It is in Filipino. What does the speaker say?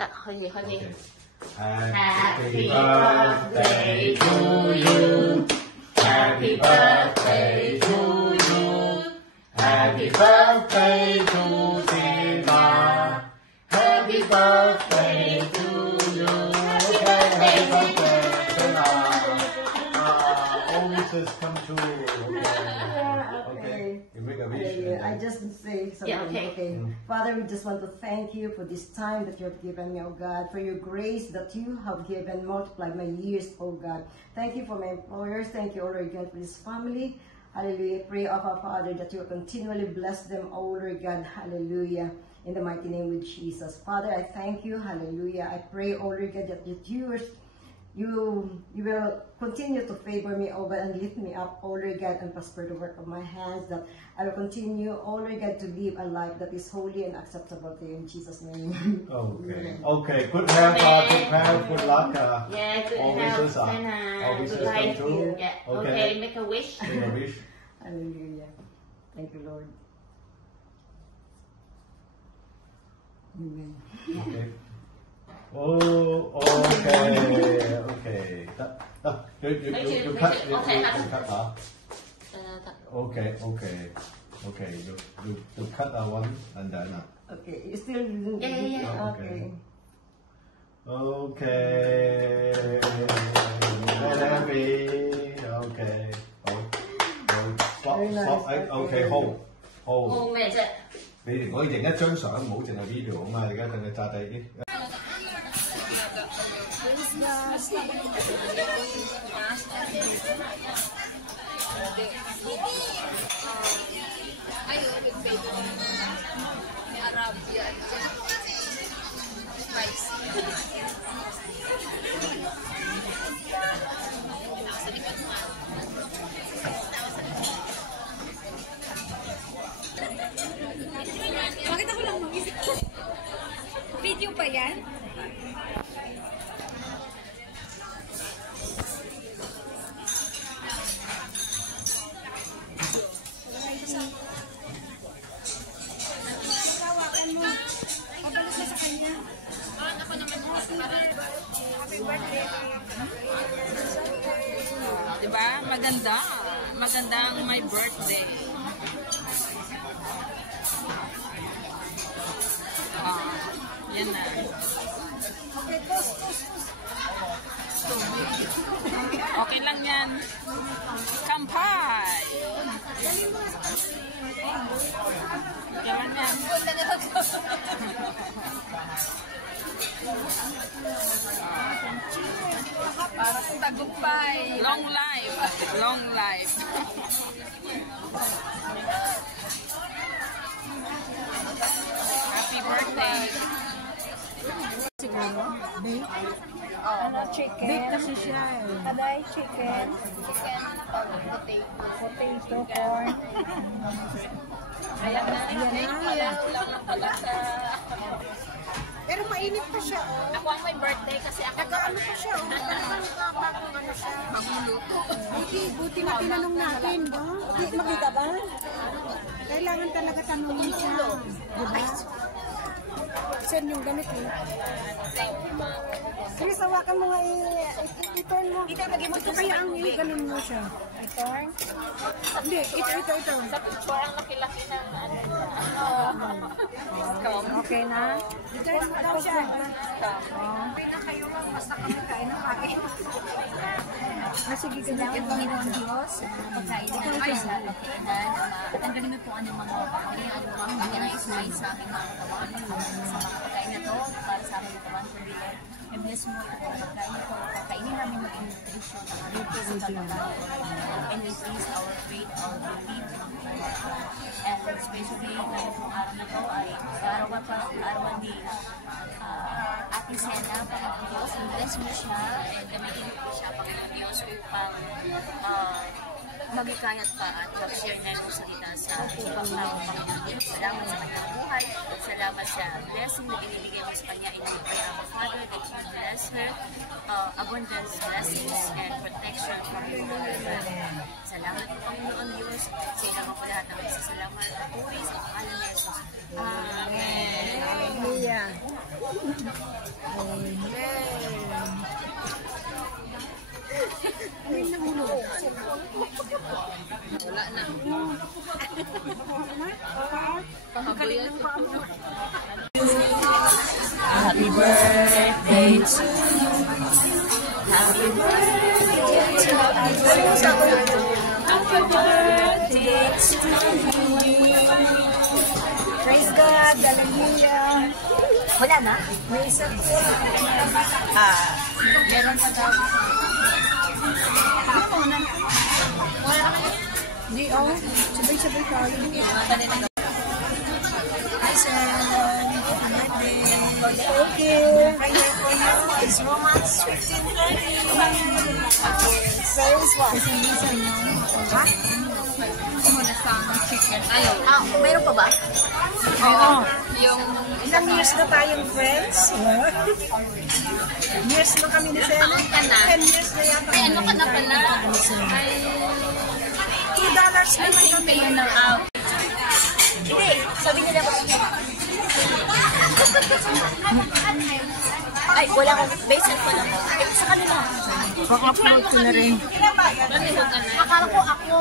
Okay. Happy birthday to you. Happy birthday to you. Happy birthday to Tina. Happy birthday to you. Happy birthday. All wishes come true. Okay. You make a wish. I just say something. Yeah, okay. Father, we just want to thank you for this time that you have given me, oh God, for your grace that you have given, multiplied my years, oh God. Thank you for my employers. Thank you, oh Lord God, for this family. Hallelujah. Pray of our Father that you continually bless them, oh Lord God. Hallelujah. In the mighty name of Jesus. Father, I thank you. Hallelujah. I pray, oh Lord God, that you will continue to favor me, oh God, and lift me up, oh Lord God, and prosper the work of my hands, that I will continue, oh Lord God, to live a life that is holy and acceptable to you in Jesus' name. Okay. Okay. Good health, good luck. Yeah, good all health. wishes all wishes Good come life. true. Yeah. Okay. Okay, make a wish. Make a wish. Hallelujah. Thank you, Lord. Amen. Okay. Oh, okay. You cut, Okay. You cut that one and then. Okay, you still. Yeah. Okay. Okay. Happy. Okay. Stop. Okay, hold. 好咩啫？你哋可以影一張相，唔好淨係 video 啊嘛！而家淨係炸地啲。Bakit ako lang mag-isip? Video pa yan? Kawakan mo. Pabalot mo sa kanya. Ako naman mo. Happy birthday. Diba? Maganda. Maganda ang my birthday. Yan na. Okay, toast. Okay lang yan. Kampay! Okay lang yan. Para kung tagumpay. Long life. Long life. Happy birthday. Ano, chicken? Bake kasi siya eh. Aday, chicken. Potato, corn. Ayan na. Lang pala sa... Pero mainit pa siya. Ako ang may birthday kasi ako... Ano pa siya? Bagong ano siya. Bagong luto. Buti na tinanong natin, ba? Makita ba? Kailangan talaga tanongin siya. Diba? Send yung gamit eh. Sige, sawakan mo nga i-turn mo. Ito kaya ang i-ganon mo siya. I-turn? Hindi, ito. Sa picture ang laki-laki ng ano. Okay na? I-turn mo daw siya. Okay na kayo lang. Basta kami kain ng kain. Sige, ganyan. Panginoon ng Diyos, pagkain ng ay sa kapinan, tanggalin mo po ang mga pagkain, ang mga pagkain sa aking mga katawan, sa mga pagkain na to, para sa aking katawan, kundi i-bless mo ito, pagkain ito, pagkainin namin maging nutrition, sa katawan, and increase our faith, our belief, and especially, ngayon pong araw na to ay arawan ni Ate Sena, Panginoon Diyos, i-bless mo siya, and gamitin mo po siya, Panginoon Diyos, upang magikayat pa at mag-share na yung salita sa ibang tao, Panginoon Diyos. Salamat sa kanyang buhay, salamat sa blessing na binibigay mo sa kanya in the prayer of Father, that you bless her, abundance, blessings, and protection from your Lord. Salamat po, Panginoon Diyos, sa inang po lahat ng isasalamat at puri sa pangalan ni Jesus. Amen. Hallelujah. Wala na. Happy birthday to you. Happy birthday to you. Happy birthday to you. Praise God, hallelujah. Wala na? May isa po. Meron pa daw. Hindi, oh. Sabay-sabay tayo. Hi, sir. Happy birthday. Thank you. Prayer for you is Romans 15:30. Says what? Ha? Muna sa chicken. Ayaw. Mayroon pa ba? Oo. Yung Ilang years na tayong friends? Years na kami ni Sena. 10 years na yata. Ay, ano ka na pala? $2 naman kami. Hindi, sabi nila ba? Ay, wala akong basic pa lang. Eh, sa kanila. Pang-upload ko na rin. Akala ko ako.